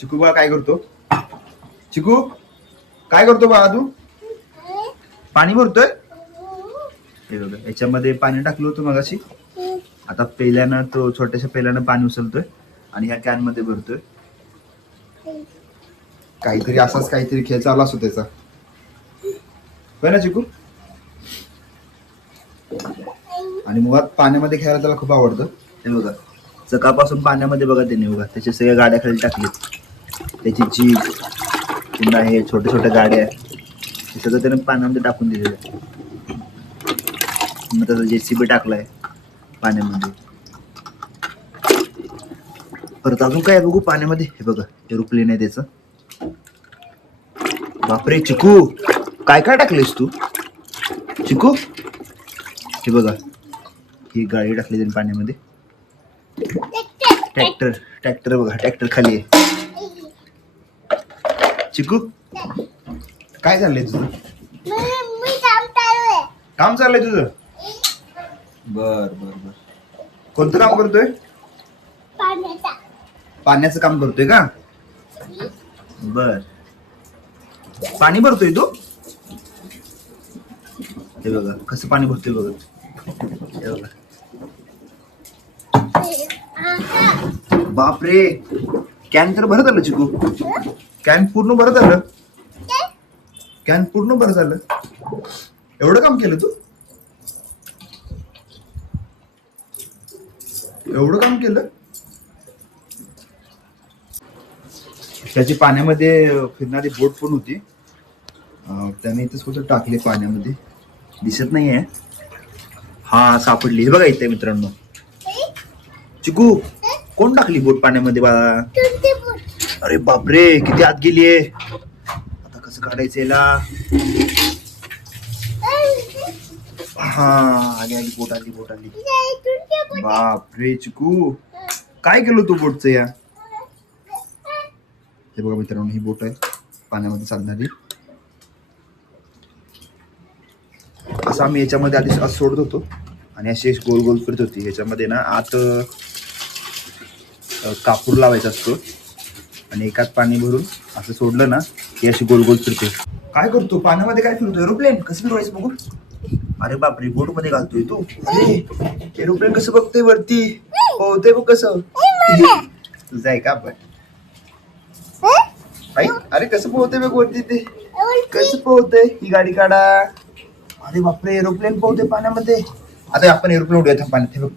चिकू बा काय करतो? चिकू काय करतो बा तू? पाणी भरतोय. हे बघा याच्यामध्ये पाणी टाकलं होतं मगाशी. आता पेल्यानं तो छोट्याशा पेल्यानं पाणी उचलतोय आणि ह्या कॅन मध्ये भरतोय. काहीतरी असाच काहीतरी खेळ चालू असतो त्याचा, होय ना चिकू? आणि मुळात पाण्यामध्ये खेळायला त्याला खूप आवडतं. हे बघा सकाळपासून पाण्यामध्ये बघा त्याने बघा त्याच्या सगळ्या गाड्या खाली टाकलीत. त्याची जीप पुन्हा हे छोट्या छोट्या गाड्या हे सगळं त्याने पाण्यामध्ये टाकून दिलेलं आहे. मग त्याचा JCB टाकलाय पाण्यामध्ये. परत अजून काय बघू पाण्यामध्ये. हे बघा एरोप्लेन आहे त्याचं. बापरे चिकू काय काय टाकलेस तू चिकू? हे बघा ही गाडी टाकली त्यांनी पाण्यामध्ये. ट्रॅक्टर बघा ट्रॅक्टर खाली आहे. चिकू काय चाललंय तुझं? काम चाललंय तुझं? बर बर बर. कोणतं काम करतोय? पाण्याचं काम करतोय का? बर. पाणी भरतोय तू? हे बघा कसं पाणी भरतोय बघा. हे बघा बापरे कॅन तर भरत आलं चिकू. कॅन पूर्ण भरत आलं. कॅन पूर्ण भरत आलं. एवढं काम केलं तू? एवढं काम केलं? त्याची पाण्यामध्ये फिरणारी बोट पण होती. त्याने इथं स्वतः टाकले पाण्यामध्ये. दिसत नाहीये. हा सापडली. हे बघा इथे मित्रांनो. चिकू कोण टाकली बोट पाण्यामध्ये बाळा? अरे बापरे किती आत गेलीये. आता कसं काढायचं याला? हा आली आली बोट आली बोट आली. बापरे चिकू काय केलं तू बोटचं या? हे बघा मित्रांनो ही बोट आहे पाण्यामध्ये चालणारी. असं आम्ही याच्यामध्ये आधी असं सोडत होतो आणि अशी गोल गोल फिरत होती. ह्याच्यामध्ये ना आत कापूर लावायचा असतो आणि एकात पाणी भरून असं सोडलं ना की अशी गोल गोल फिरते. काय करतो पाण्यामध्ये? काय फिरतो? एरोप्लेन कसं फिरवायचं बघू. अरे बापरे बोट मध्ये घालतोय तू. अरे एरोप्लेन कसं बघतोय वरती. हो ते बघ कसं. तुझं आहे का आपण? अरे कसं पोहते बघ वरती ते. कसं पोहतंय ही गाडी काढा. अरे बापरे एरोप्लेन पोहते पाण्यामध्ये. आता आपण एरोप्लेन उडूया पाण्यात. हे बघ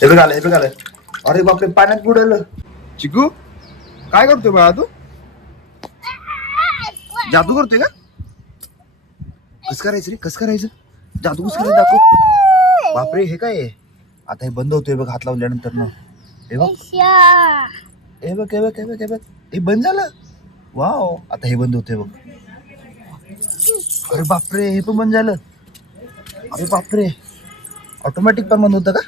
हे बघ आलं हे बघ आलं. अरे बापरे पाण्यात बुडालं. चिकू काय करतोय बाळा तू? जादू करतोय का? कसं करायचं रे? कसं करायचं? जादू कसं करायचं दाखव. बापरे हे काय आहे? आता हे बंद होतोय बघ हात लावल्यानंतर ना. हे बघ हे बघ हे बघ हे बघ हे बघ हे बंद झालं. वाव आता हे बंद होतंय बघ. अरे बापरे हे पण बंद झालं. अरे बापरे ऑटोमॅटिक पण बंद होतं का?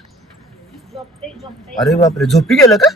अरे बापरे झोपी गेलं का?